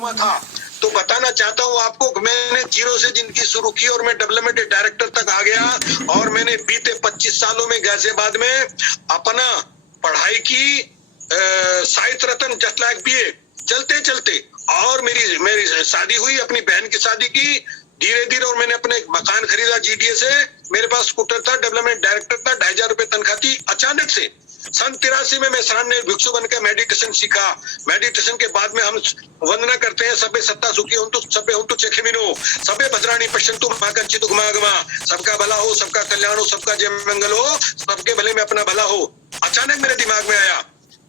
हुआ था। तो बताना चाहता हूँ आपको, मैंने जीरो से जिंदगी शुरू की और मैं डेवलपमेंट डायरेक्टर तक आ गया और मैंने बीते 25 सालों में गाजियाबाद में अपना पढ़ाई की, साहित्य रत्न जस्ट लाइक बीए चलते चलते, और मेरी शादी हुई, अपनी बहन की शादी की धीरे धीरे, और मैंने अपने मकान खरीदा जीडीए से। मेरे पास स्कूटर था, डेवलपमेंट डायरेक्टर था, 2,500 रुपए तनख्वाह थी। अचानक से सन 83 में मैं शरण्य भिक्षु बनकर मेडिटेशन सीखा। मेडिटेशन के बाद में हम वंदना करते हैं, सबे सत्ता सुखी होन्तु सबे होन्तु चेखिमिनो, सबे भद्राणी पश्यन्तु मा कंचित गुमागमा, सबका भला हो, सबका कल्याण हो, सबका जय मंगल हो, सबके भले में अपना भला हो। अचानक मेरे दिमाग में आया,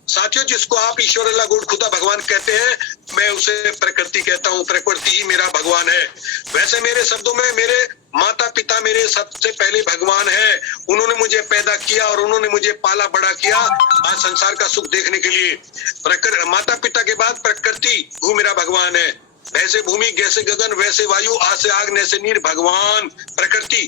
साथियों, जिसको आप ईश्वर, अल्लाह, गॉड, खुदा, भगवान कहते हैं, मैं उसे प्रकृति कहता हूँ। प्रकृति ही मेरा भगवान है। वैसे मेरे शब्दों में मेरे माता पिता मेरे सबसे पहले भगवान है। उन्होंने मुझे पैदा किया और उन्होंने मुझे पाला बड़ा किया आज संसार का सुख देखने के लिए। माता पिता के बाद प्रकृति वो मेरा भगवान है। वैसे भूमि, जैसे गगन, वैसे वायु, आज से आग, नैसे नीर, भगवान प्रकृति।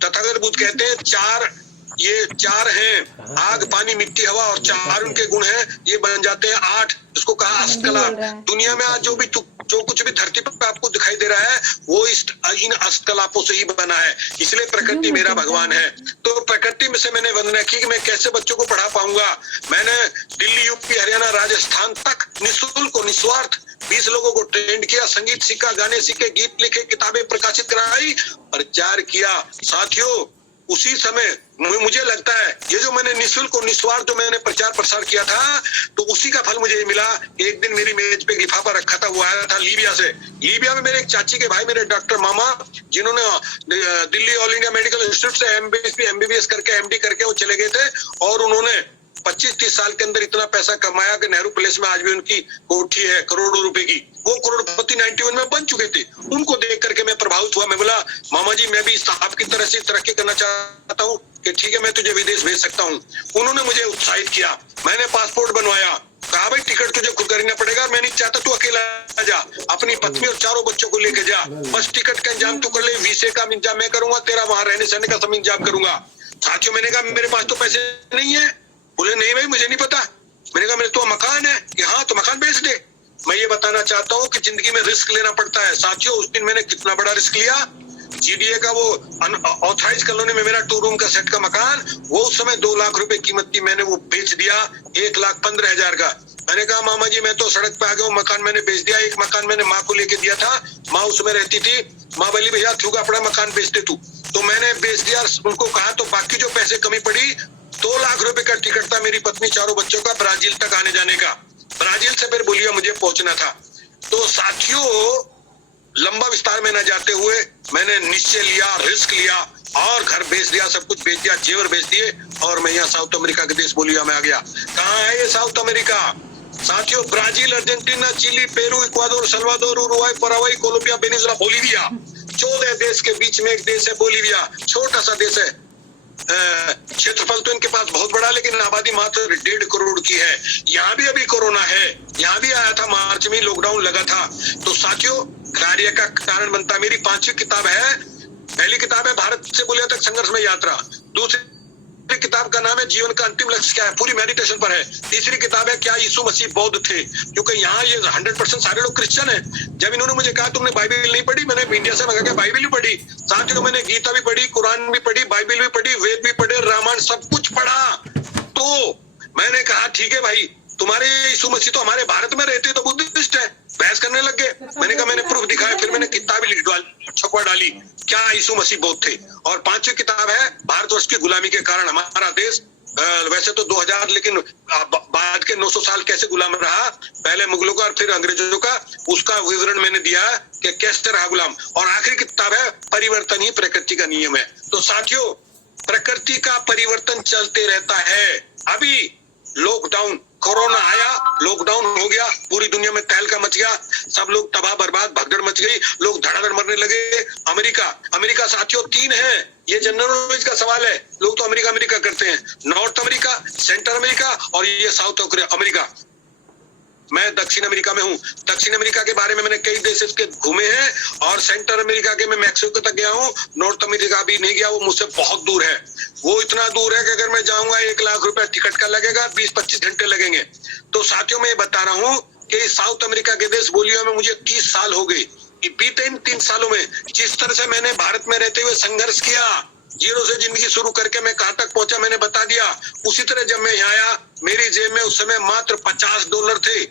तथागत बुद्ध कहते हैं ये चार हैं, आग, पानी, मिट्टी, हवा, और चार उनके गुण हैं, ये बन जाते हैं 8। इसको कहा अष्टकला। दुनिया में आज जो कुछ भी धरती पर आपको दिखाई दे रहा है वो इन अष्टकलापों से ही बना है। इसलिए प्रकृति मेरा भगवान है। तो प्रकृति में से मैंने वंदना की कि मैं कैसे बच्चों को पढ़ा पाऊंगा। मैंने दिल्ली, यूपी, हरियाणा, राजस्थान तक निःशुल्क और निस्वार्थ 20 लोगों को ट्रेंड किया, संगीत सीखा, गाने सीखे, गीत लिखे, किताबें प्रकाशित कराई, प्रचार किया। साथियों, उसी समय मुझे लगता है ये जो मैंने निःशुल्क और निस्वार्थ जो मैंने प्रचार प्रसार किया था, तो उसी का फल मुझे मिला। एक दिन मेरी मेज पे लिफाफा रखा था, वो आया था लीबिया से। लीबिया में मेरे एक चाची के भाई, मेरे डॉक्टर मामा, जिन्होंने Delhi all India medical institute से एमबीबीएस करके एमडी करके वो चले गए थे, और उन्होंने 25-30 साल के अंदर इतना पैसा कमाया कि नेहरू प्लेस में आज भी उनकी कोठी है करोड़ों रुपए की। वो करोड़पति 91 में बन चुके थे। उनको देख करके मैं प्रभावित हुआ। मैं बोला, मामा जी, मैं भी आपकी तरह से तरक्की करना चाहता हूँ कि ठीक है, मैं तुझे विदेश भेज सकता हूँ। उन्होंने मुझे उत्साहित किया। मैंने पासपोर्ट बनवाया, कहा भाई टिकट तुझे खुद खरीदना पड़ेगा, मैं नहीं चाहता तू अकेला जा, अपनी पत्नी और 4 बच्चों को लेके जा, बस टिकट का इंतजाम तू कर ले, वीसे का इंतजाम मैं करूंगा, तेरा वहां रहने सहने का सब इंतजाम करूंगा। साथियों, मैंने कहा मेरे पास तो पैसे नहीं है। बोले नहीं भाई, मुझे नहीं पता। मैंने कहा मेरे तो मकान है। कि हाँ, तो मकान बेच दे। मैं ये बताना चाहता हूँ कि जिंदगी में रिस्क लेना पड़ता है। साथियों, उस दिन मैंने कितना बड़ा रिस्क लिया। जीडीए का वो ऑथराइज कॉलोनी में मेरा 2 रूम का सेट का मकान, वो उस समय 2 लाख रुपए कीमत थी, मैंने वो बेच दिया 1,15,000 का। मैंने कहा मामा जी, मैं तो सड़क पे आ गया हूँ, मकान मैंने बेच दिया। एक मकान मैंने माँ को लेके दिया था, माँ उसमें रहती थी। माँ बोली भैया तू का अपना मकान बेच दे तू। तो मैंने बेच दिया। उनको कहा तो बाकी जो पैसे कमी पड़ी, 2 लाख रुपए का टिकट था मेरी पत्नी 4 बच्चों का ब्राजील तक आने जाने का। ब्राजील से फिर बोलिया मुझे पहुंचना था। तो साथियों, लंबा विस्तार में न जाते हुए मैंने निश्चय लिया, रिस्क लिया और घर बेच दिया, सब कुछ बेच दिया, जेवर बेच दिए, और मैं यहाँ साउथ अमेरिका के देश बोलिया में आ गया। कहाँ है ये साउथ अमेरिका? साथियों, Brazil, Argentina, Chile, Peru, Ecuador, Salvador, Uruguay, Paraguay, Colombia, Venezuela, Bolivia, 14 देश के बीच में एक देश है बोलिविया। छोटा सा देश है। क्षेत्रफल तो इनके पास बहुत बड़ा, लेकिन आबादी मात्र 1.5 करोड़ की है। यहाँ भी अभी कोरोना है। यहाँ भी आया था, मार्च में लॉकडाउन लगा था। तो साथियों, कार्य का कारण बनता। मेरी 5वीं किताब है। पहली किताब है भारत से बोलिया तक संघर्ष में यात्रा। दूसरी किताब का नाम है जीवन का अंतिम लक्ष्य क्या है, पूरी मेडिटेशन पर है। तीसरी किताब है क्या यीशु मसीह बौद्ध थे, क्योंकि यहाँ ये 100% सारे लोग क्रिश्चियन हैं। जब इन्होंने मुझे कहा तुमने बाइबल नहीं पढ़ी, मैंने इंडिया से मंगा के बाइबल भी पढ़ी। साथ ही मैंने गीता भी पढ़ी, कुरान भी पढ़ी, बाइबल भी पढ़ी, वेद भी पढ़े, रामायण सब कुछ पढ़ा। तो मैंने कहा ठीक है भाई, तुम्हारे यीशु मसीह तो हमारे भारत में रहते तो बुद्धिस्ट है। बहस करने लग गए। मैंने कहा मैंने प्रूफ दिखाया। फिर मैंने किताब लिख छपवा डाली, क्या यीशु मसीह बौद्ध थे। और 5वीं किताब है भारतवर्ष की गुलामी के कारण हमारा देश, वैसे तो 2000 लेकिन बाद के 900 साल कैसे गुलाम रहा, पहले मुगलों का और फिर अंग्रेजों का, उसका विवरण मैंने दिया कि कैसे रहा गुलाम। और आखिरी किताब है परिवर्तन ही प्रकृति का नियम है। तो साथियों, प्रकृति का परिवर्तन चलते रहता है। अभी लॉकडाउन, कोरोना आया, लॉकडाउन हो गया, पूरी दुनिया में तहलका मच गया, सब लोग तबाह बर्बाद, भगदड़ मच गई, लोग धड़ाधड़ मरने लगे। अमेरिका साथियों 3 है। ये जनरल नॉलेज का सवाल है। लोग तो अमेरिका करते हैं। नॉर्थ अमेरिका, सेंट्रल अमेरिका और ये साउथ अमेरिका। मैं दक्षिण अमेरिका में हूँ। दक्षिण अमेरिका के बारे में मैंने कई देश के घूमे हैं, और सेंट्रल अमेरिका के मैं मैक्सिको तक गया हूँ। नॉर्थ अमेरिका भी नहीं गया, वो मुझसे बहुत दूर है। वो इतना दूर है कि अगर मैं जाऊंगा 1 लाख रुपया टिकट का लगेगा, 20-25 घंटे लगेंगे। तो साथियों, मैं बता रहा हूँ कि साउथ अमेरिका के देश बोलियो में मुझे 30 साल हो गए। बीते इन 3 सालों में जिस तरह से मैंने भारत में रहते हुए संघर्ष किया, जीरो से जिंदगी शुरू करके मैं कहां तक पहुंचा मैंने बता दिया। उसी तरह जब मैं यहाँ आया, मेरी जेब में उस समय मात्र $50 थे।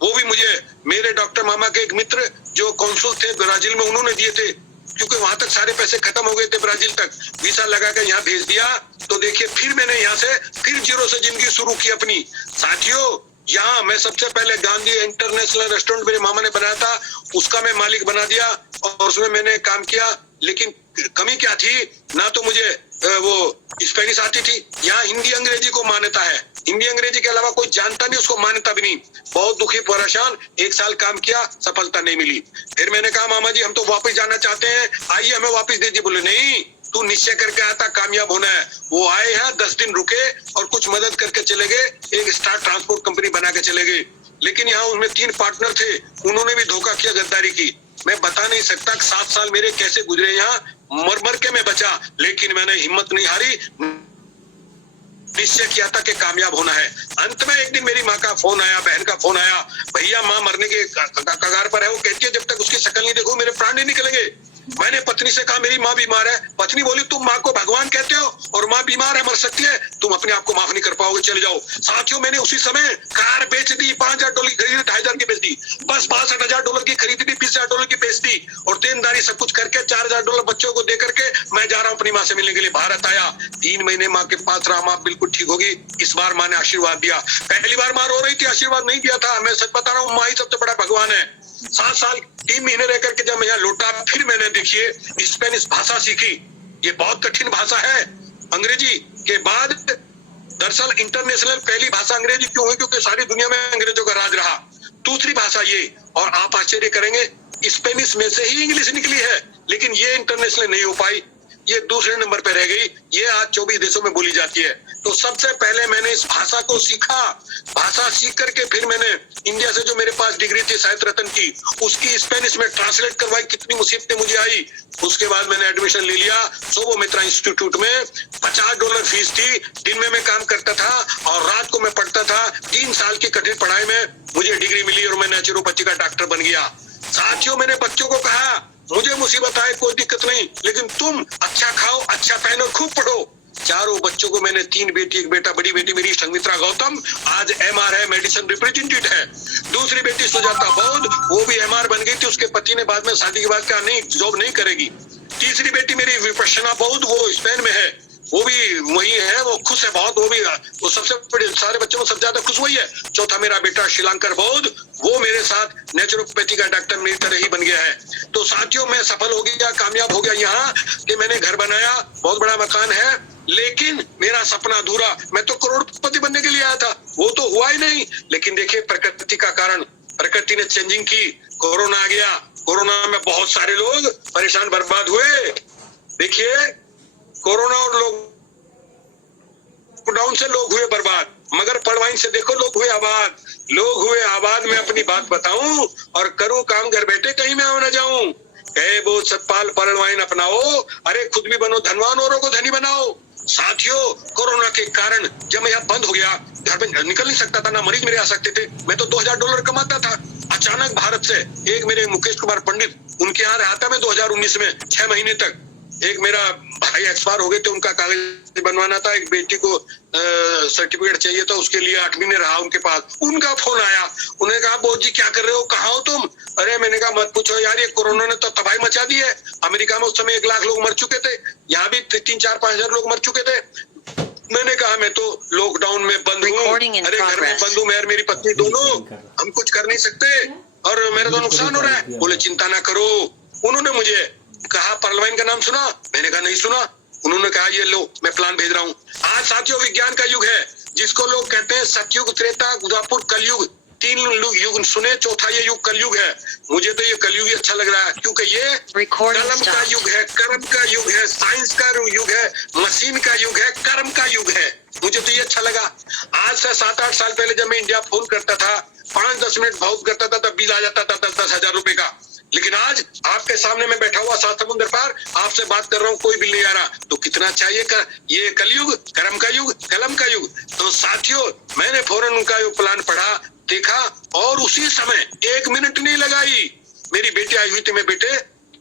वो भी मुझे मेरे डॉक्टर मामा के एक मित्र जो कॉन्सुल थे ब्राजील में, उन्होंने दिए थे, क्योंकि वहां तक सारे पैसे खत्म हो गए थे। ब्राजील तक वीसा लगा कर यहाँ भेज दिया। तो देखिए फिर मैंने यहाँ से फिर जीरो से जिंदगी शुरू की अपनी। साथियों, यहाँ मैं सबसे पहले गांधी इंटरनेशनल रेस्टोरेंट मेरे मामा ने बनाया था, उसका मैं मालिक बना दिया और उसमें मैंने काम किया। लेकिन कमी क्या थी, ना तो मुझे वो स्पेनिश आती थी, यहाँ हिंदी अंग्रेजी को मान्यता है, हिंदी अंग्रेजी के अलावा कोई जानता नहीं, उसको मान्यता भी नहीं। बहुत दुखी परेशान, 1 साल काम किया, सफलता नहीं मिली। फिर मैंने कहा मामा जी हम तो वापस जाना चाहते हैं, आइए हमें वापस दीजिए। बोले नहीं, तू निश्चय करके आया था कामयाब होना है। वो आए हैं, 10 दिन रुके और कुछ मदद करके चले गए, एक स्टार ट्रांसपोर्ट कंपनी बना के चले गए। लेकिन यहाँ उनमें 3 पार्टनर थे, उन्होंने भी धोखा किया, गद्दारी की। मैं बता नहीं सकता 7 साल मेरे कैसे गुजरे, यहाँ मर मर के मैं बचा, लेकिन मैंने हिम्मत नहीं हारी, निश्चय किया था कि कामयाब होना है। अंत में एक दिन मेरी माँ का फोन आया, बहन का फोन आया, भैया माँ मरने के कगार पर है। वो कहती है जब तक उसकी शक्ल नहीं देखो मेरे प्राण नहीं निकलेंगे। मैंने पत्नी से कहा मेरी माँ बीमार है। पत्नी बोली तुम माँ को भगवान कहते हो और माँ बीमार है, मर सकती है, तुम अपने आप को माफ नहीं कर पाओगे, चले जाओ। साथियों, मैंने उसी समय कार बेच दी, $5,000 की खरीदी, $2,500 की बेच दी, बस $62,000 की खरीदी थी, $20,000 की बेच दी और देनदारी सब कुछ करके $4,000 बच्चों को दे करके मैं जा रहा हूँ अपनी माँ से मिलने के लिए। भारत आया, 3 महीने माँ के पास रहा, माँ बिल्कुल ठीक होगी। इस बार माँ ने आशीर्वाद दिया। पहली बार माँ रो रही थी, आशीर्वाद नहीं दिया था। मैं सच बता रहा हूँ, माँ ही सबसे बड़ा भगवान है। 7 साल 3 महीने रह करके जब मैं यहाँ लौटा, फिर मैंने देखिए स्पेनिश भाषा सीखी। ये बहुत कठिन भाषा है। अंग्रेजी के बाद दरअसल इंटरनेशनल पहली भाषा अंग्रेजी क्यों है, क्योंकि सारी दुनिया में अंग्रेजों का राज रहा। दूसरी भाषा ये, और आप आश्चर्य करेंगे स्पेनिश में से ही इंग्लिश निकली है, लेकिन ये इंटरनेशनल नहीं हो पाई, ये दूसरे नंबर पे रह गई। ये आज 24 देशों में बोली जाती है। तो सबसे पहले मैंने इस भाषा को सीखा। भाषा सीख करके फिर मैंने इंडिया से जो मेरे पास डिग्री थी साहित्य रत्न की, उसकी स्पेनिश में ट्रांसलेट करवाई। कितनी मुसीबतें मुझे आई। उसके बाद मैंने एडमिशन ले लिया सोबो मित्रा इंस्टीट्यूट में। $50 फीस थी। दिन में मैं काम करता था और रात को मैं पढ़ता था। 3 साल की कठिन पढ़ाई में मुझे डिग्री मिली और मैं नेचुरोपैथी का डॉक्टर बन गया। साथियों, मैंने बच्चों को कहा मुझे मुसीबत आए कोई दिक्कत नहीं, लेकिन तुम अच्छा खाओ, अच्छा पहनो, खूब पढ़ो। चारों बच्चों को मैंने 3 बेटी, 1 बेटा, बड़ी बेटी मेरी संगीत्रा गौतम आज MR है, मेडिसिन रिप्रेजेंटेटिव है। दूसरी बेटी सुजाता बौद्ध, वो भी MR बन गई थी। उसके पति ने बाद में शादी के बाद कहा नहीं जॉब नहीं करेगी। तीसरी बेटी मेरी विपश्यना बौद्ध, वो स्पेन में है, वो भी वही है, वो खुश है बहुत। वो सबसे बड़े सारे बच्चों में सबसे ज्यादा खुश वही है। चौथा मेरा बेटा श्रीलंकर बौद्ध, वो मेरे साथ नेचुरोपैथी का डॉक्टर मेरी तरह ही बन गया है। तो साथियों, मैं सफल हो गया, कामयाब हो गया यहाँ कि मैंने घर बनाया, बहुत बड़ा मकान है, लेकिन मेरा सपना अधूरा। मैं तो करोड़पति बनने के लिए आया था, वो तो हुआ ही नहीं। लेकिन देखिए प्रकृति का कारण, प्रकृति ने चेंजिंग की। कोरोना आ गया, कोरोना में बहुत सारे लोग परेशान बर्बाद हुए। देखिए कोरोना और लॉकडाउन से लोग हुए बर्बाद, मगर पढ़वाइन से देखो लोग हुए आबाद। लोग हुए आबाद। मैं अपनी बात बताऊं और करूं काम घर बैठे, कहीं मैं न जाऊं। कहे वो सतपाल पढ़वाइन अपनाओ, अरे खुद भी बनो धनवान, औरों को धनी बनाओ। साथियों, कोरोना के कारण जब मैं यहाँ बंद हो गया, घर में निकल नहीं सकता था, ना मरीज मेरे आ सकते थे। मैं तो $2,000 कमाता था। अचानक भारत से एक मेरे मुकेश कुमार पंडित, उनके यहाँ रहा था मैं 2019 में 6 महीने तक। एक मेरा भाई एक्सपायर हो गए थे, उनका कागज बनवाना था, एक बेटी को सर्टिफिकेट चाहिए था, उसके लिए 8 महीने रहा उनके पास। उनका फोन आया, उन्होंने कहा बोध जी क्या कर रहे हो, कहाँ हो तुम? अरे मैंने कहा मत पूछो यार, ये कोरोना ने तो तबाही मचा दी है। अमेरिका में उस समय 1 लाख लोग मर चुके थे, यहाँ भी 3-4-5 हजार लोग मर चुके थे। मैंने कहा मैं तो लॉकडाउन में बंद हूँ, अरे घर में बंद हूँ, मैं और मेरी पत्नी दोनों, हम कुछ कर नहीं सकते और मेरा तो नुकसान हो रहा है। बोले चिंता ना करो। उन्होंने मुझे कहा परलवाइन का नाम सुना? मैंने कहा नहीं सुना। उन्होंने कहा ये लो मैं प्लान भेज रहा हूँ। आज साथियों विज्ञान का युग है, जिसको लोग कहते हैं सतयुग, त्रेता, द्वापर, कलयुग। 3 युग सुने, चौथा ये युग कलयुग है। मुझे तो ये कलयुग ही अच्छा लग रहा है, क्योंकि ये कलम का युग है, कर्म का युग है, साइंस का युग है, मशीन का युग है, कर्म का युग है। मुझे तो ये अच्छा लगा। आज से 7-8 साल पहले जब मैं इंडिया फोन करता था, 5-10 मिनट बहुत करता था, तब बिल आ जाता था 10-10 हजार रुपए का। लेकिन आज आपके सामने मैं बैठा हुआ 7 समुद्र पार आपसे बात कर रहा हूँ, कोई बिल नहीं आ रहा। तो कितना चाहिए ये कलयुग, कर्म का युग, कलम का युग। तो साथियों, मैंने फौरन उनका प्लान पढ़ा, देखा और उसी समय 1 मिनट नहीं लगाई, मेरी बेटी आई हुई थी, मैं बेटे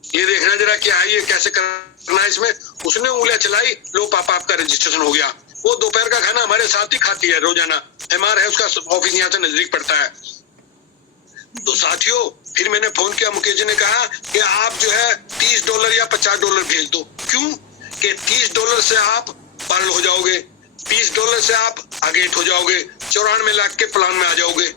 ये देखना जरा क्या है, ये कैसे करना है इसमें, उसने उंगलियां चलाई, लो पापा आपका रजिस्ट्रेशन हो गया। वो दोपहर का खाना हमारे साथ ही खाती है रोजाना, MR है उसका ऑफिस यहाँ से नजदीक पड़ता है। तो साथियों फिर मैंने फोन किया, मुकेश जी ने कहा कि आप जो है $30 या $50 भेज दो। क्यों कि $30 से आप पर्ल हो जाओगे, $20 से आप आगेट हो जाओगे, 94 लाख के प्लान में आ जाओगे।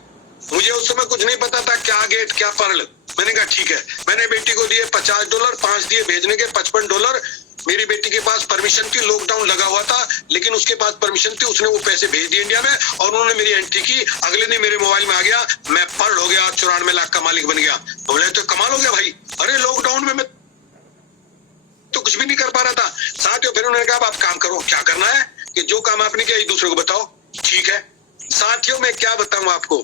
मुझे उस समय कुछ नहीं पता था क्या आगेट क्या पर्ल। मैंने कहा ठीक है, मैंने बेटी को दिए $50, 5 दिए भेजने के $55। मेरी बेटी के पास परमिशन थी, लॉकडाउन लगा हुआ था लेकिन उसके पास परमिशन थी, उसने वो पैसे भेज दिए इंडिया में और उन्होंने मेरी एंट्री की। अगले दिन मेरे मोबाइल में आ गया, मैं पर्ल हो गया, 94 लाख का मालिक बन गया। बोले तो कमाल हो गया भाई, अरे लॉकडाउन में मैं तो कुछ भी नहीं कर पा रहा था। साथियों फिर उन्होंने कहा आप काम करो, क्या करना है कि जो काम आपने किया एक दूसरे को बताओ। ठीक है साथियों मैं क्या बताऊं आपको,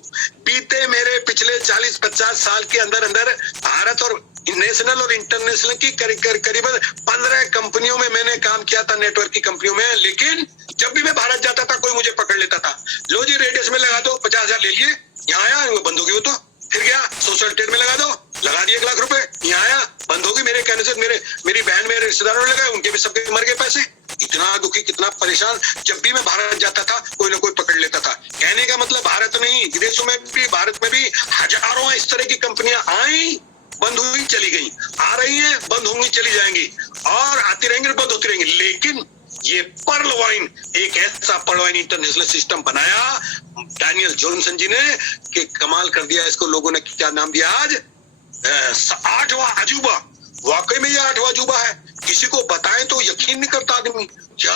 बीते मेरे पिछले 40-50 साल के अंदर भारत और नेशनल और इंटरनेशनल की करीबन 15 कंपनियों में मैंने काम किया था, नेटवर्क की कंपनियों में। लेकिन जब भी मैं भारत जाता था कोई मुझे पकड़ लेता था, लो जी रेडियस में लगा दो, 50,000 ले लिए, यहाँ आया बंद होगी वो तो, फिर गया सोशल ट्रेड में लगा दो, लगा दिए 1 लाख रुपए, यहाँ आया बंद होगी। मेरे कहने से मेरी बहन मेरे रिश्तेदारों ने लगाए, उनके भी सबके मर गए पैसे। इतना दुखी कितना परेशान, जब भी मैं भारत जाता था कोई ना कोई पकड़ लेता था। कहने का मतलब भारत नहीं, विदेशों में भी, भारत में भी हजारों इस तरह की कंपनियां आई, बंद हुई चली गई, आ रही हैं बंद होंगी चली जाएंगी, और आती रहेंगी बंद होती रहेंगी। लेकिन ये पर्ल वाइन, एक ऐसा पर्ल वाइन इंटरनेशनल सिस्टम बनाया डैनियल जॉनसन जी ने कि कमाल कर दिया। इसको लोगों ने क्या नाम दिया आज, 8वां अजूबा। वाकई में ये 8वां अजूबा है, किसी को बताएं तो यकीन नहीं करता आदमी। क्या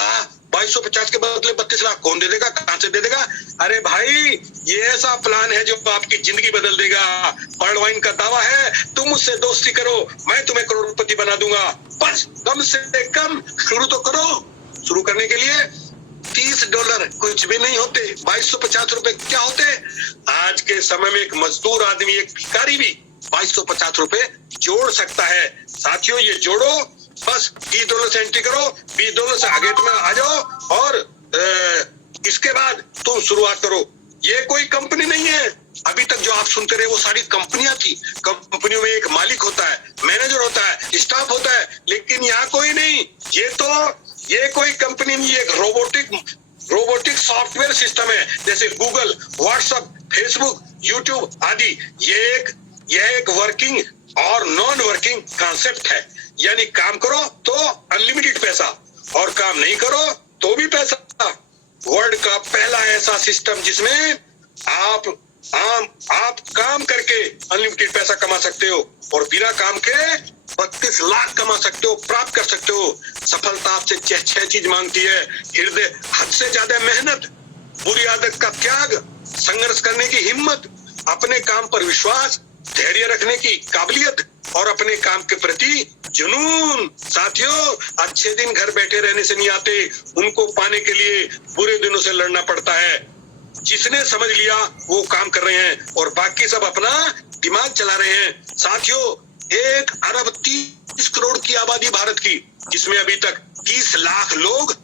2250 के बदले 32 लाख कौन दे देगा, कहां से दे देगा? अरे भाई ये ऐसा प्लान है जो आपकी जिंदगी बदल देगा। पर्ल वाइन का दावा है, तुम मुझसे दोस्ती करो मैं तुम्हें करोड़पति बना दूंगा, बस कम से कम शुरू तो करो। शुरू करने के लिए $30 कुछ भी नहीं होते, 2250 रुपए क्या होते? आज के समय में एक मजदूर आदमी, एक भिखारी भी 2250 रुपए जोड़ सकता है। साथियों ये जोड़ो, बस $30 से एंट्री करो, $20 से आगे में आ जाओ और इसके बाद तुम शुरुआत करो। ये कोई कंपनी नहीं है, अभी तक जो आप सुनते रहे वो सारी कंपनियां थी। कंपनियों में एक मालिक होता है, मैनेजर होता है, स्टाफ होता है, लेकिन यहाँ कोई नहीं। ये कोई कंपनी नहीं, ये एक रोबोटिक सॉफ्टवेयर सिस्टम है, जैसे गूगल, व्हाट्सएप, फेसबुक, यूट्यूब आदि। यह एक वर्किंग और नॉन वर्किंग कॉन्सेप्ट है, यानी काम करो तो अनलिमिटेड पैसा और काम नहीं करो तो भी पैसा। वर्ल्ड का पहला ऐसा सिस्टम जिसमें आप काम करके अनलिमिटेड पैसा कमा सकते हो और बिना काम के 32 लाख कमा सकते हो, प्राप्त कर सकते हो। सफलता आपसे 6 चीज मांगती है: हृदय, हद से ज्यादा मेहनत, बुरी आदत का त्याग, संघर्ष करने की हिम्मत, अपने काम पर विश्वास, धैर्य रखने की काबिलियत और अपने काम के प्रति जुनून। साथियों अच्छे दिन घर बैठे रहने से नहीं आते, उनको पाने के लिए बुरे दिनों से लड़ना पड़ता है। जिसने समझ लिया वो काम कर रहे हैं और बाकी सब अपना दिमाग चला रहे हैं। साथियों 1 अरब 30 करोड़ की आबादी भारत की, जिसमें अभी तक 30 लाख लोग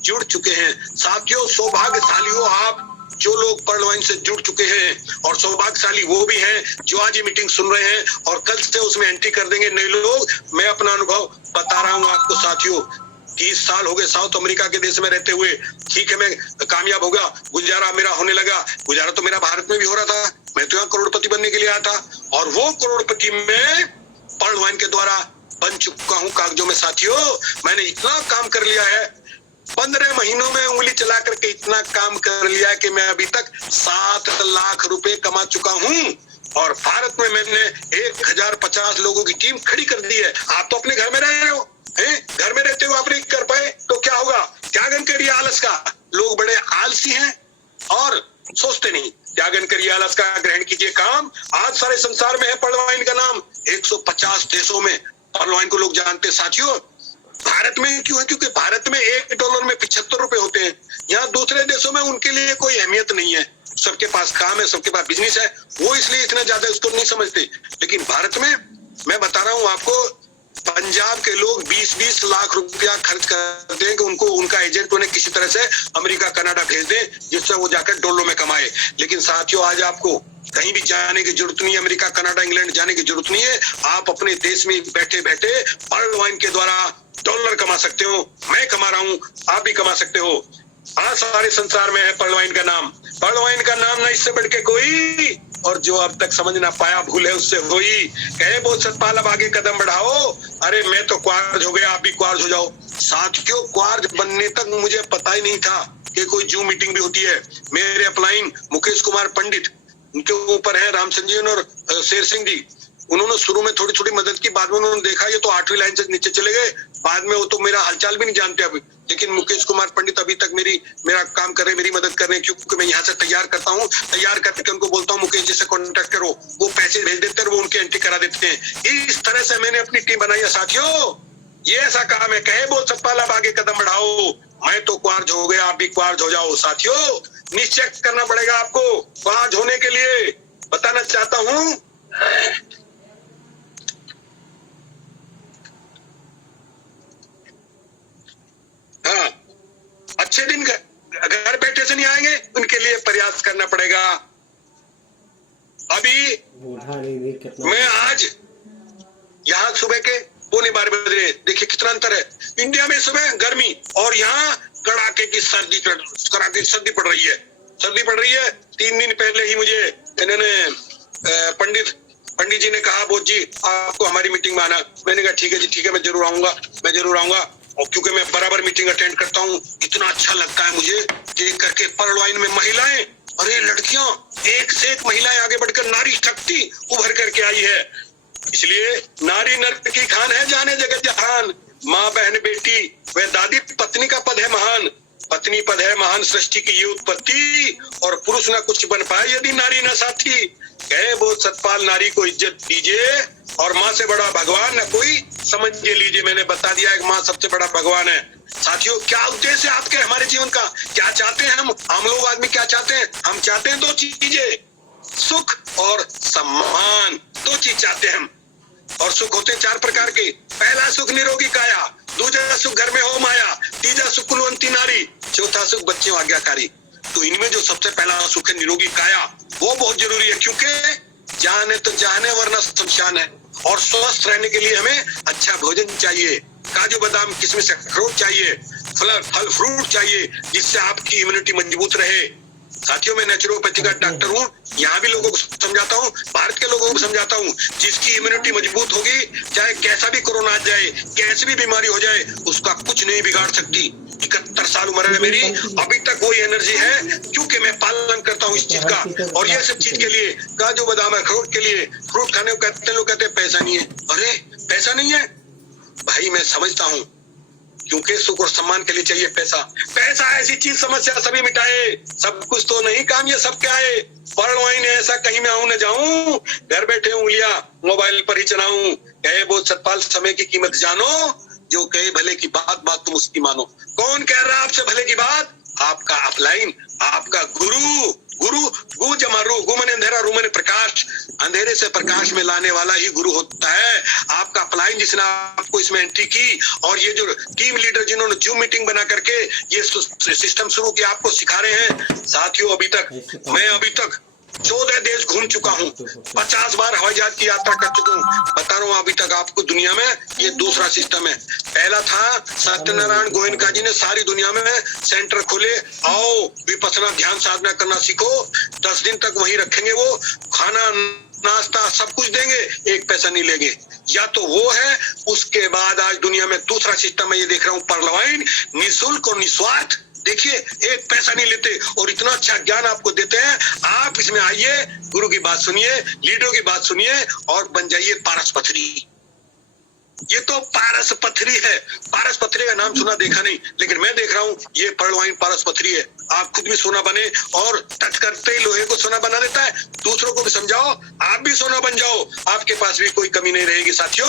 जुड़ चुके हैं। साथियों सौभाग्यशाली हो आप जो लोग पर्ल वाइन से जुड़ चुके हैं, और सौभाग्यशाली वो भी हैं जो आज ये मीटिंग सुन रहे हैं और कल से उसमें एंट्री कर देंगे नए लोग। मैं अपना अनुभव बता रहा हूँ आपको साथियों, 30 साल हो गए साउथ अमेरिका के देश में रहते हुए। ठीक है मैं कामयाब हो गया, गुजारा मेरा होने लगा, गुजारा तो मेरा भारत में भी हो रहा था, मैं तो यहाँ करोड़पति बनने के लिए आया था और वो करोड़पति में पर्ल वाइन के द्वारा बन चुका हूँ कागजों में। साथियों मैंने इतना काम कर लिया है, 15 महीनों में उंगली चला करके इतना काम कर लिया कि मैं अभी तक 7 लाख रुपए कमा चुका हूँ और भारत में मैंने 1050 लोगों की टीम खड़ी कर दी है। आप तो अपने घर में रह रहे हो, घर में रहते हो आप नहीं कर पाए तो क्या होगा? त्यागन करिए आलस का। लोग बड़े आलसी हैं और सोचते नहीं। त्यागन करिए आलस का, ग्रहण कीजिए काम। आज सारे संसार में है पर्ल वाइन का नाम, 150 देशों में पर्ल वाइन को लोग जानते। साथियों भारत में क्यों है? क्योंकि भारत में $1 में 75 रुपए होते हैं। यहाँ दूसरे देशों में उनके लिए कोई अहमियत नहीं है, सबके पास काम है, सबके पास बिजनेस है, वो इसलिए इतना ज्यादा उसको नहीं समझते। लेकिन भारत में मैं बता रहा हूँ आपको पंजाब के लोग 20-20 लाख रुपया खर्च करते हैं कि उनको उनका एजेंट उन्हें किसी तरह से अमेरिका कनाडा भेज दे, जिससे वो जाकर डॉलरों में कमाए। लेकिन साथियों, आज आपको कहीं भी जाने की जरूरत नहीं है, अमेरिका कनाडा इंग्लैंड जाने की जरूरत नहीं है। आप अपने देश में बैठे बैठे पर्ल वाइन के द्वारा डॉलर कमा सकते हो। मैं कमा रहा हूँ, आप भी कमा सकते हो। आज सारे संसार में है पर्ल वाइन का नाम। पर्ल वाइन का नाम ना इससे बढ़ के कोई, और जो अब तक समझ ना पाया भूल है उससे हुई। कहे बहुत सतपाल अब आगे कदम बढ़ाओ। अरे मैं तो क्वार्ज हो गया, आप भी क्वार्ज हो जाओ। साथियों, क्वार्ज बनने तक मुझे पता ही नहीं था कि कोई जूम मीटिंग भी होती है। मेरे अपलाइन मुकेश कुमार पंडित, उनके ऊपर है राम संजीवन और शेर सिंह जी। उन्होंने शुरू में थोड़ी थोड़ी मदद की, बाद में उन्होंने देखा ये तो 8वीं लाइन से नीचे चले गए। बाद में वो तो मेरा हालचाल भी नहीं जानते अभी। लेकिन मुकेश कुमार पंडित अभी तक मेरा काम कर रहे, मेरी मदद कर रहे हैं, क्योंकि मैं यहाँ से तैयार करता हूँ। तैयार करके उनको बोलता हूँ मुकेश जी से कॉन्टेक्ट करो, वो पैसे भेज देते हैं, वो उनकी एंट्री करा देते हैं। इस तरह से मैंने अपनी टीम बनाई है। साथियों, ये ऐसा काम है, कहे बहुत सतपाल अब आगे कदम बढ़ाओ। मैं तो क्वार्ज हो गया, आप भी क्वार्ज हो जाओ। साथियों, निश्चय करना पड़ेगा आपको क्वार्ज होने के लिए। बताना चाहता हूँ, हाँ, अच्छे दिन घर बैठे से नहीं आएंगे, उनके लिए प्रयास करना पड़ेगा। अभी मैं आज यहाँ सुबह के 11:15 बजे, देखिए कितना अंतर है। इंडिया में सुबह गर्मी और यहाँ कड़ाके की सर्दी पड़ रही है। सर्दी पड़ रही है। 3 दिन पहले ही मुझे इन्होंने पंडित जी ने कहा, बोध जी आपको हमारी मीटिंग में आना। मैंने कहा ठीक है जी, ठीक है, मैं जरूर आऊंगा। और क्योंकि मैं बराबर मीटिंग अटेंड करता हूँ, इतना अच्छा लगता है मुझे देख करके। पर्ल वाइन में महिलाएं, अरे लड़कियां, एक से एक महिलाएं आगे बढ़कर नारी शक्ति उभर करके आई है। इसलिए नारी नर की खान है, जाने जगत जहान। माँ बहन बेटी व दादी, पत्नी का पद है महान। पत्नी पद है महान, सृष्टि की ये उत्पत्ति। और पुरुष न कुछ बन पाए यदि नारी न साथी। कहे बहुत सतपाल नारी को इज्जत दीजिए, और माँ से बड़ा भगवान न कोई समझ लीजिए। मैंने बता दिया है, माँ सबसे बड़ा भगवान है। साथियों, क्या उद्देश्य है आपके हमारे जीवन का? क्या चाहते हैं हम लोग आदमी क्या चाहते हैं? हम चाहते हैं 2 चीजें, सुख और सम्मान। 2 चीज चाहते हैं हम। और सुख होते हैं 4 प्रकार के। पहला सुख निरोगी काया, दूसरा सुख घर में हो माया, तीसरा सुख कुलवंती नारी, चौथा सुख बच्चों आज्ञाकारी। तो इनमें जो सबसे पहला सुख है निरोगी काया, वो बहुत जरूरी है, क्योंकि जान है तो जान है, वरना शमशान है। और स्वस्थ रहने के लिए हमें अच्छा भोजन चाहिए, काजू बादाम किशमिश अखरोट चाहिए, फल फ्रूट चाहिए, जिससे आपकी इम्यूनिटी मजबूत रहे। साथियों, मैं नेचुरोपैथी का डॉक्टर हूँ। यहाँ भी लोगों को समझाता हूँ, भारत के लोगों को समझाता हूँ। जिसकी इम्यूनिटी मजबूत होगी, चाहे कैसा भी कोरोना आ जाए, कैसी भी बीमारी हो जाए, उसका कुछ नहीं बिगाड़ सकती। 71 साल उम्र है मेरी, अभी तक वही एनर्जी है, क्योंकि मैं पालन करता हूँ इस चीज का। और ये सब चीज के लिए, काजू बादाम अखरोट के लिए, फ्रूट खाने को कहते हैं, लोग कहते हैं पैसा नहीं है। अरे पैसा नहीं है भाई, मैं समझता हूँ, क्योंकि सुख और सम्मान के लिए चाहिए पैसा। पैसा ऐसी चीज, समस्या सभी मिटाए, सब कुछ तो नहीं काम ये सब क्या है। पर्ल वाइन ऐसा कहीं मैं आऊं न जाऊं, घर बैठे उंगलियां मोबाइल पर ही चलाऊं। कहे बहुत सतपाल समय की कीमत जानो, जो कहे भले की बात तुम उसकी मानो। कौन कह रहा है आपसे भले की बात? आपका अपलाइन, आपका गुरु। गु जमा रू, गु मने अंधेरा, रू मने प्रकाश। अंधेरे से प्रकाश में लाने वाला ही गुरु होता है। आपका अपलाइन जिसने आपको इसमें एंट्री की, और ये जो टीम लीडर जिन्होंने जूम मीटिंग बना करके ये सिस्टम शुरू किया, आपको सिखा रहे हैं। साथियों, मैं अभी तक 14 देश घूम चुका हूँ, 50 बार हवाई जहाज की यात्रा कर चुका हूँ। बता रहा हूँ अभी तक आपको, दुनिया में ये दूसरा सिस्टम है। पहला था सत्यनारायण गोयनका जी ने सारी दुनिया में सेंटर खोले, आओ विपස්සना ध्यान साधना करना सीखो। 10 दिन तक वहीं रखेंगे, वो खाना नाश्ता सब कुछ देंगे, 1 पैसा नहीं लेंगे। या तो वो है। उसके बाद आज दुनिया में दूसरा सिस्टम है, ये देख रहा हूँ, पर्ल वाइन, निःशुल्क और निस्वार्थ। देखिए, 1 पैसा नहीं लेते और इतना अच्छा ज्ञान आपको देते हैं। आप इसमें आइए, गुरु की बात सुनिए, लीडरों की बात सुनिए, और बन जाइए पारस पथरी। ये तो पारस पथरी है। पारस पथरी का नाम सुना देखा नहीं, लेकिन मैं देख रहा हूँ ये पर्ल वाइन पारस पथरी है। आप खुद भी सोना बने, और टच करते ही लोहे को सोना बना देता है। दूसरों को भी समझाओ, आप भी सोना बन जाओ, आपके पास भी कोई कमी नहीं रहेगी। साथियों,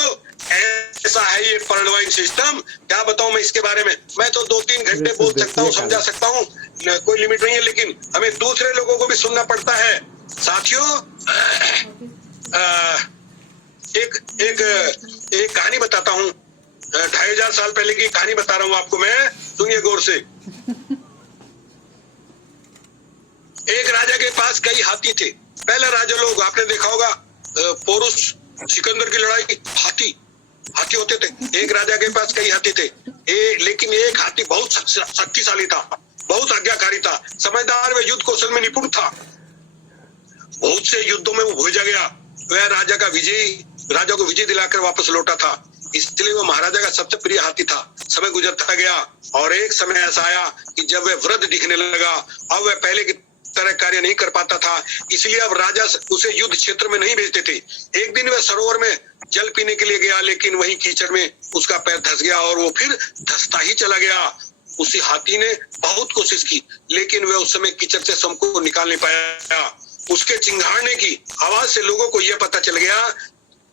ऐसा है ये पर्ल वाइन सिस्टम। क्या बताऊं मैं इसके बारे में? मैं तो 2-3 घंटे बोल सकता हूँ, समझा सकता हूँ, कोई लिमिट नहीं है। लेकिन हमें दूसरे लोगों को भी सुनना पड़ता है। साथियों, एक कहानी बताता हूँ। 2500 साल पहले की कहानी बता रहा हूँ आपको मैं, सुनिए गौर से। एक राजा के पास कई हाथी थे। पहला राजा लोग आपने देखा होगा, पोरुष सिकंदर की लड़ाई, हाथी होते थे। एक राजा के पास कई हाथी थे, लेकिन एक हाथी बहुत शक्तिशाली था, बहुत आज्ञाकारी था, समझदार व युद्ध कौशल में निपुण था। बहुत से युद्धों में वो भेजा गया। वह राजा को विजय दिलाकर वापस लौटा था, इसलिए वो महाराजा का सबसे प्रिय हाथी था। समय गुजरता गया और एक समय ऐसा आया कि जब वह वृद्ध दिखने लगा, अब वह पहले की तरह कार्य नहीं कर पाता था, इसलिए अब राजा उसे युद्ध क्षेत्र में नहीं भेजते थे। एक दिन वह सरोवर में जल पीने के लिए गया, लेकिन वहीं कीचड़ में उसका पैर धंस गया और वो फिर धंसता ही चला गया। उसी हाथी ने बहुत कोशिश की, लेकिन वह उस समय कीचड़ से स्वयं को निकाल नहीं पाया। उसके चिंगाड़ने की आवाज से लोगों को यह पता चल गया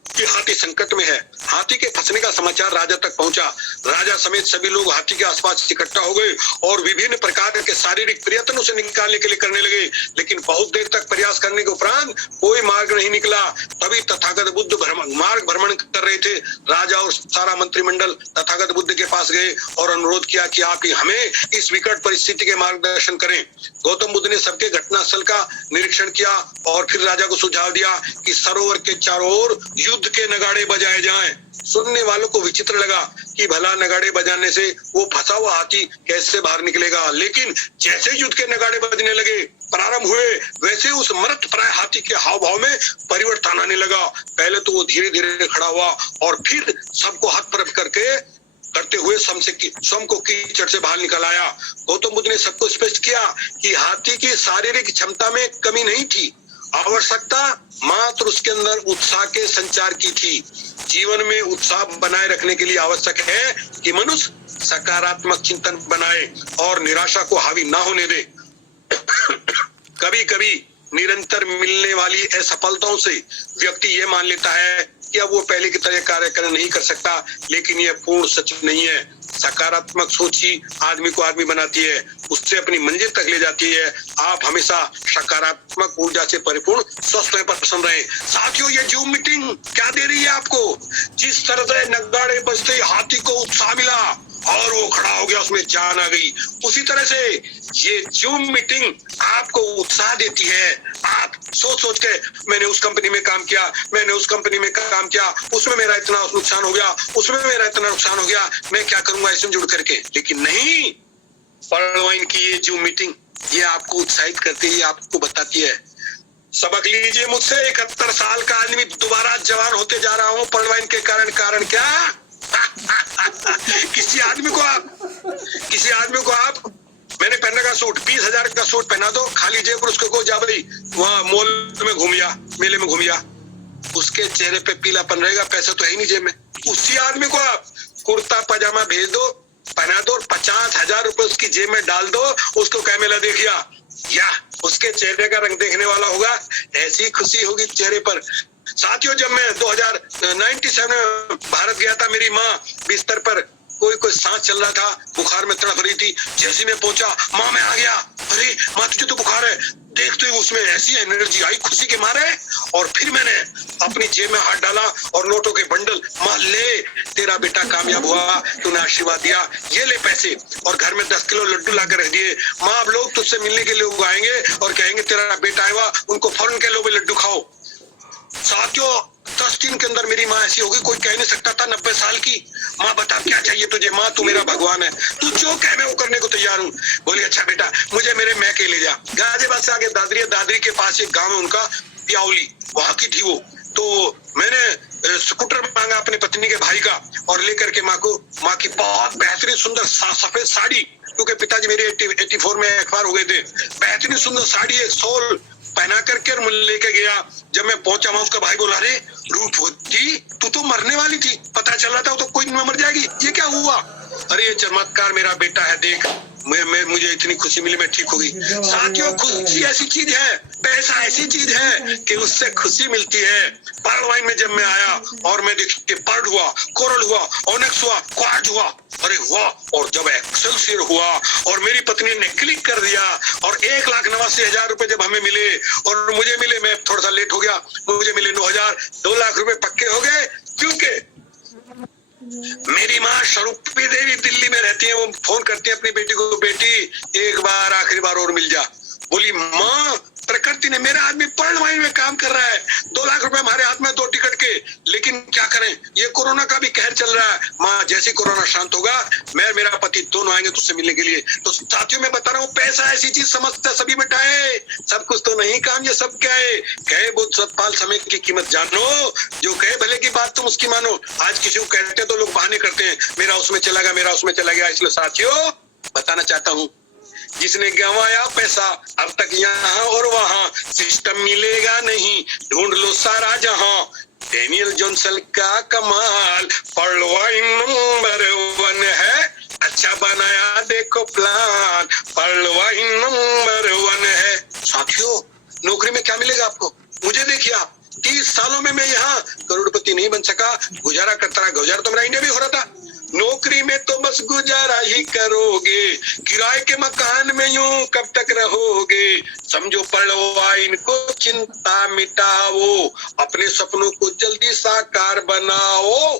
कि हाथी संकट में है। हाथी के फंसने का समाचार राजा तक पहुंचा। राजा समेत सभी लोग हाथी के आसपास इकट्ठा हो गए और विभिन्न प्रकार के शारीरिक प्रयत्न उसे निकालने के लिए करने लगे, लेकिन बहुत देर तक प्रयास करने के उपरांत कोई मार्ग नहीं निकला। तभी तथागत बुद्ध मार्ग भ्रमण कर रहे थे। राजा और सारा मंत्रिमंडल तथागत बुद्ध के पास गए और अनुरोध किया कि आप हमें इस विकट परिस्थिति के मार्गदर्शन करें। गौतम बुद्ध ने सबके घटनास्थल का निरीक्षण किया और फिर राजा को सुझाव दिया कि सरोवर के चारों ओर युद्ध के नगाड़े बजाए जाएं। सुनने वालों को विचित्र लगा कि भला नगाड़े बजाने से वो फंसा हुआ हाथी कैसे बाहर निकलेगा, लेकिन जैसे युद्ध के नगाड़े बजने लगे प्रारंभ हुए, वैसे उस मृत प्राय हाथी के हाव भाव में परिवर्तन आने लगा। पहले तो वो धीरे धीरे खड़ा हुआ और फिर सबको हाथ पर करते हुए स्वयं को कीचड़ से बाहर निकल आया। गौतम बुद्ध ने सबको स्पष्ट किया कि हाथी की शारीरिक क्षमता में कमी नहीं थी, आवश्यकता मात्र उसके अंदर उत्साह के संचार की थी। जीवन में उत्साह बनाए रखने के लिए आवश्यक है कि मनुष्य सकारात्मक चिंतन बनाए और निराशा को हावी ना होने दे। कभी कभी निरंतर मिलने वाली असफलताओं से व्यक्ति ये मान लेता है कि अब वो पहले की तरह कार्य नहीं कर सकता, लेकिन यह पूर्ण सच नहीं है। सकारात्मक सोच ही आदमी को आदमी बनाती है, उससे अपनी मंजिल तक ले जाती है। आप हमेशा सकारात्मक ऊर्जा से परिपूर्ण स्वस्थ होने पर प्रसन्न रहे। साथियों, ये जूम मीटिंग क्या दे रही है आपको? जिस तरह से नगाड़े बजते हाथी को उत्साह मिला और वो खड़ा हो गया, उसमें जान आ गई, उसी तरह से ये जूम मीटिंग आपको उत्साह देती है। आप सोच के मैंने उस कंपनी में काम किया, मैंने उस कंपनी में काम किया, उसमें मेरा इतना नुकसान हो गया, उसमें मेरा इतना नुकसान हो गया, मैं क्या करूंगा इसमें जुड़ करके। लेकिन नहीं, पर्लवाइन की ये जूम मीटिंग ये आपको उत्साहित करती है, आपको बताती है। सबक लीजिए मुझसे, 71 साल का आदमी दोबारा जवान होते जा रहा हूँ पर्लवाइन के कारण क्या? किसी आदमी को आप मैंने पहनने का सूट 20,000 का सूट पहना दो, खाली जेब पर उसको जा भाई वहाँ मॉल में घूमिया, मेले में घूमिया, उसके चेहरे पे पीलापन रहेगा, पैसा तो है ही नहीं जेब में। उसी आदमी को आप कुर्ता पजामा भेज दो, पहना दो, 50,000 रुपए उसकी जेब में डाल दो, उसको क्या मिला देखिया, या उसके चेहरे का रंग देखने वाला होगा, ऐसी खुशी होगी चेहरे पर। साथियों, जब मैं 2097 में भारत गया था, मेरी माँ बिस्तर पर कोई सांस चल रहा था, बुखार में तड़प रही थी। जैसे मैं पहुंचा, माँ मैं आ गया, अरे माँ तुझे तो बुखार है। देखते ही उसमें ऐसी एनर्जी आई खुशी के मारे, और फिर मैंने अपनी जेब में हाथ डाला और नोटों के बंडल, माँ ले तेरा बेटा कामयाब हुआ, तूने आशीर्वाद दिया, ये ले पैसे, और घर में 10 किलो लड्डू ला कर रख दिए। माँ अब लोग तुझसे मिलने के लोग आएंगे और कहेंगे तेरा बेटा आया, उनको फौरन कह लो लड्डू खाओ। साथियों, 10 दिन के अंदर मेरी माँ ऐसी होगी कोई कह नहीं सकता था। 90 साल की माँ, बता क्या चाहिए तुझे? माँ तू मेरा भगवान है, तू जो कहे मैं वो करने को तैयार हूँ। बोली अच्छा बेटा मुझे मेरे मैके ले जा। गाजियाबाद से आगे दादरी के पास एक गाँव है उनका, प्याउली, वहां की थी वो। तो मैंने स्कूटर मांगा अपनी पत्नी के भाई का और लेकर के माँ की बहुत बेहतरीन सुंदर सफेद साड़ी, क्योंकि पिताजी मेरे 84 में एक्सपायर हो गए थे, बेहतरीन सुंदर साड़ी एक सोल पहना करके मुझे लेके गया। जब मैं पहुंचा वहां, उसका भाई बोला, अरे रूप होती तू तो मरने वाली थी, पता चल रहा था वो तो कोई नहीं मर जाएगी, ये क्या हुआ? अरे ये चमत्कार मेरा बेटा है, देख मुझे इतनी खुशी मिली, मैं ठीक हो गई। साथियों, खुशी ऐसी चीज है, पैसा ऐसी चीज है कि उससे खुशी मिलती है। पर्लवाइन में जब मैं आया और मैं देखिए पर्ड हुआ, कोरल हुआ, ओनेक्स हुआ, क्वार्ट हुआ, अरे वाह, और जब एक्सेलसियर हुआ और मेरी पत्नी ने क्लिक कर दिया और 1,89,000 रुपए जब हमें मिले और मुझे मिले, मैं थोड़ा सा लेट हो गया, मुझे मिले 9,000, 2 लाख रुपए पक्के हो गए, क्योंकि मेरी माँ स्वरूपी देवी दिल्ली में रहती है, वो फोन करती है अपनी बेटी को, बेटी एक बार आखिरी बार और मिल जा। बोली माँ प्रकृति ने, मेरा आदमी पर्ल वाइन में काम कर रहा है, 2 लाख रुपए हमारे हाथ में 2 टिकट के, लेकिन क्या करें, ये कोरोना का भी कहर चल रहा है। माँ जैसे कोरोना शांत होगा मैं मेरा पति दोनों आएंगे तुझसे मिलने के लिए। तो साथियों मैं बता रहा हूँ, पैसा ऐसी चीज समझता सभी मिटाए, सब कुछ तो नहीं काम, ये सब क्या है। कहे बुद्ध सतपाल समय की कीमत जानो, जो कहे भले की बात तुम उसकी मानो। आज किसी को कहते तो लोग बहाने करते हैं, मेरा उसमें चला गया, मेरा उसमें चला गया। इसलिए साथियों बताना चाहता हूँ, जिसने गंवाया पैसा अब तक यहाँ और वहाँ, सिस्टम मिलेगा नहीं, ढूंढ लो सारा जहां। डेनियल जॉनसन का कमाल, पर्ल वाइन नंबर 1 है, अच्छा बनाया देखो प्लान, पर्ल वाइन नंबर 1 है। साथियों नौकरी में क्या मिलेगा आपको, मुझे देखिए आप, 30 सालों में मैं यहाँ करोड़पति नहीं बन सका, गुजारा करता रहा। गुजारा तो मेरा इंडिया भी हो रहा था। नौकरी में तो बस गुजारा ही करोगे, किराए के मकान में यूं कब तक रहोगे। समझो पर्ल वाइन को चिंता मिटाओ, अपने सपनों को जल्दी साकार बनाओ,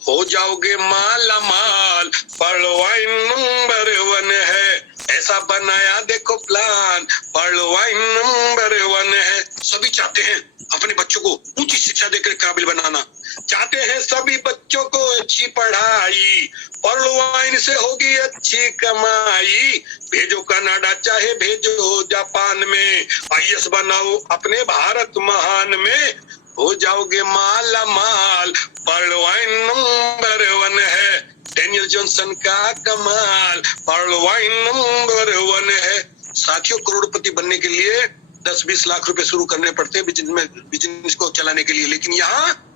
हो जाओगे माला माल। पर्ल वाइन नंबर 1 है, ऐसा बनाया देखो प्लान, पर्ल वाइन नंबर 1 है। सभी चाहते हैं अपने बच्चों को ऊंची शिक्षा देकर काबिल बनाना, चाहते हैं सभी बच्चों को अच्छी पढ़ाई, पर्ल वाइन से होगी अच्छी कमाई। भेजो कनाडा चाहे भेजो जापान में, आईएएस बनाओ अपने भारत महान में, हो जाओगे माला माल। पर्ल वाइन नंबर 1 है, डेनियल जॉनसन का कमाल, पर्ल वाइन नंबर 1 है। साथियों करोड़पति बनने के लिए 10-20 लाख रुपए शुरू करने पड़ते हैं बिजनेस को चलाने के लिए, लेकिन यहाँ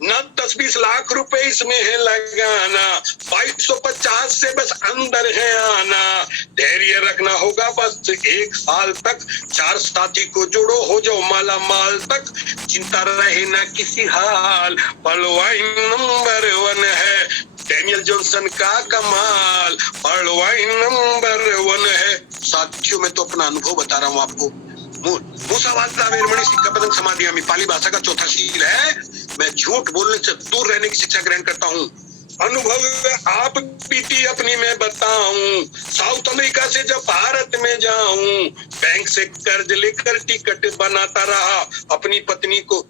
न 10-20 लाख रुपए इसमें है लगाना, 2250 से बस अंदर है आना। धैर्य रखना होगा बस 1 साल तक, 4 साथी को जोड़ो हो जाओ माला माल तक, चिंता रहे ना किसी हाल। पर्ल वाइन नंबर 1 है, डेनियल जॉनसन का कमाल, पर्ल वाइन नंबर 1 है। साथियों मैं तो अपना अनुभव बता रहा हूँ आपको। मूसावादा वीरमणि सिक्कापदं समाधियामि पाली भाषा का चौथा शील है, मैं झूठ बोलने से दूर रहने की शिक्षा ग्रहण करता हूँ। अनुभव आप बीती अपनी मैं बताऊं, साउथ अमेरिका से जब भारत में जाऊं, बैंक से कर्ज लेकर टिकट बनाता रहा, अपनी पत्नी को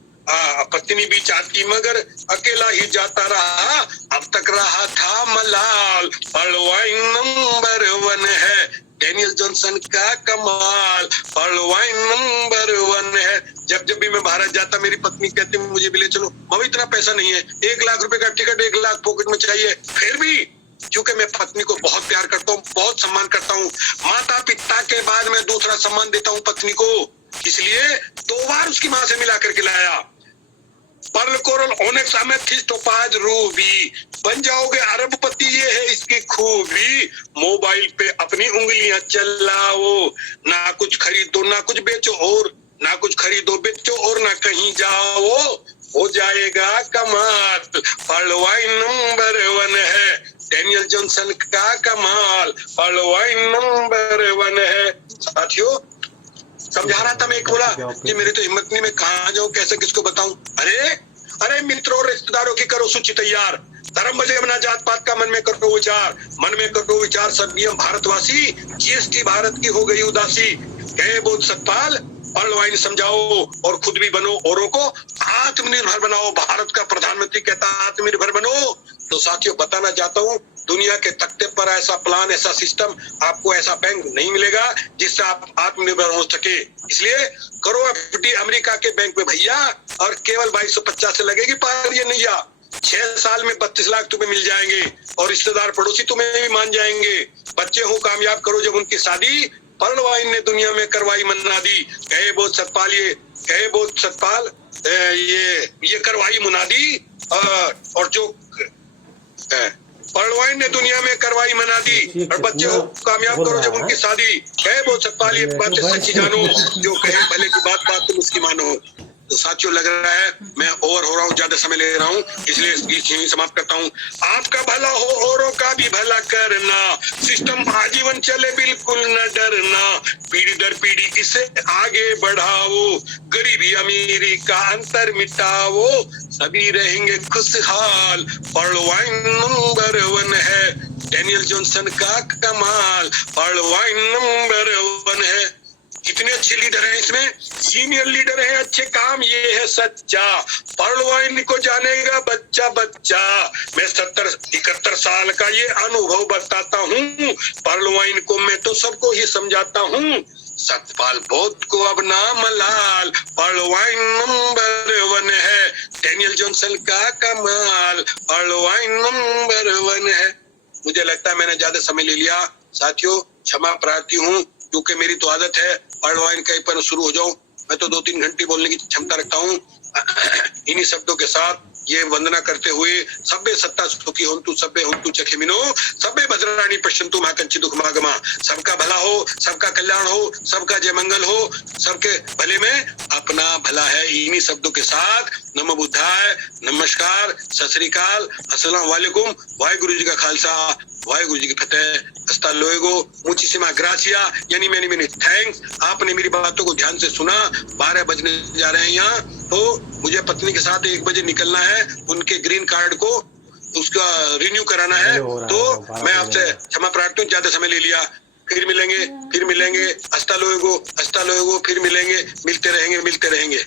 पत्नी भी चाहती मगर अकेला ही जाता रहा, अब तक रहा था मलाल। पर्ल वाइन नंबर 1 है, डेनियल जॉनसन का कमाल, पर्ल वाइन नंबर 1 है। जब भी मैं भारत जाता मेरी पत्नी कहती मुझे भी ले चलो, मम्मी इतना पैसा नहीं है, 1 लाख रुपए का टिकट 1 लाख पॉकेट में चाहिए। फिर भी क्योंकि मैं पत्नी को बहुत प्यार करता हूँ, बहुत सम्मान करता हूँ, माता पिता के बाद मैं दूसरा सम्मान देता हूँ पत्नी को, इसलिए 2 बार उसकी माँ से मिला करके लाया। Pearl coral onyx amethyst topaz ruby, बन जाओगे अरबपति, ये है इसकी खूबी। मोबाइल पे अपनी उंगलियां चलाओ, ना कुछ खरीदो ना कुछ बेचो, और ना कुछ खरीदो बेचो और ना कहीं जाओ, हो जाएगा कमाल। पर्ल वाइन नंबर 1 है, डेनियल जॉनसन का कमाल, पर्ल वाइन नंबर 1 है। साथियों समझा रहा था मैं, एक बोला कि मेरी तो हिम्मत नहीं, मैं कहाँ जाऊँ, कैसे किसको बताऊं। अरे मित्रों और रिश्तेदारों की करो सूची तैयार, धर्म बजे बना जात पात का मन में करो विचार, मन में करो विचार सभी हम भारतवासी, जीएसटी भारत की हो गई उदासी। कहे बोध सतपाल पर्ल वाइन समझाओ और खुद भी बनो, औरों को आत्मनिर्भर बनाओ। भारत का प्रधानमंत्री कहता आत्मनिर्भर बनो। तो साथियों बताना चाहता हूँ, दुनिया के तख्ते पर ऐसा प्लान, ऐसा सिस्टम, आपको ऐसा बैंक नहीं मिलेगा जिससे आप आत्मनिर्भर हो सके। इसलिए करो एफडी अमेरिका के बैंक में भैया, और केवल 2250 से लगेगी पार ये नैया। 6 साल में 32 लाख तुम्हें मिल जाएंगे, और रिश्तेदार पड़ोसी तुम्हें भी मान जाएंगे। बच्चे हो कामयाब करो जब उनकी शादी, पर्ल वाइन ने दुनिया में करवाई मुनादी। कहे बोध सतपाल, ये कहे बोध सतपाल, ये करवाई मुनादी, और जो पर्ल वाइन ने दुनिया में करवाई मनादी, और बच्चे हो कामयाब करो जब उनकी शादी। कहे बोध सतपाल, ये बातें सच्ची जानो, जो कहे भले की बात तुम उसकी मानो। तो साथियों लग रहा है मैं ओवर हो रहा हूँ, ज्यादा समय ले रहा हूँ, इसलिए यही समाप्त करता हूँ। आपका भला हो, औरों का भी भला करना, सिस्टम आजीवन चले बिल्कुल न डरना, पीढ़ी दर पीढ़ी इसे आगे बढ़ाओ, गरीबी अमीरी का अंतर मिटाओ, सभी रहेंगे खुशहाल, पर्लवाइन नंबर 1 है, डैनियल जॉनसन का कमाल, पर्लवाइन नंबर 1 है। कितने अच्छे लीडर हैं इसमें, सीनियर लीडर हैं, अच्छे काम, ये है सच्चा, पर्लवाइन को जानेगा बच्चा बच्चा। मैं 70-71 साल का ये अनुभव बताता हूँ, पर्लवाइन को मैं तो सबको ही समझाता हूँ, सतपाल बौद्ध को अब ना मलाल, पर्लवाइन नंबर 1 है, डैनियल जॉनसन का कमाल, पर्लवाइन नंबर 1 है। मुझे लगता है मैंने ज्यादा समय ले लिया, साथियों क्षमा प्रार्थी हूँ, क्योंकि मेरी तो आदत है पर्लवाइन कहीं पर शुरू हो जाऊं, मैं तो 2-3 घंटे बोलने की क्षमता रखता हूँ। इन्हीं शब्दों के साथ ये वंदना करते हुए, सभ्य सत्ता सुखी होन्तु सभ्य होन्तु चखेमिनो, सभ्य भद्राणि पश्यन्तु मा कंचित् दुःखमागमा। सबका भला हो, सबका कल्याण हो, सबका जय मंगल हो, सबके भले में अपना भला है। इन्हीं शब्दों के साथ नमो बुद्धाय, नमस्कार, सत श्री अकाल, अस्सलाम वालेकुम, वाहेगुरु जी का खालसा, वाहेगुरु जी की फतेह, हस्ता लोएगो, मुचीसिमा ग्रासिया, यानी मैनी थैंक्स। आपने मेरी बातों को ध्यान से सुना। 12 बजने जा रहे हैं यहाँ, तो मुझे पत्नी के साथ 1 बजे निकलना है, उनके ग्रीन कार्ड को उसका रिन्यू कराना है, तो मैं आपसे क्षमा प्रार्थी हूँ, ज्यादा समय ले लिया। फिर मिलेंगे, हस्ता लोएगो, फिर मिलेंगे, मिलते रहेंगे।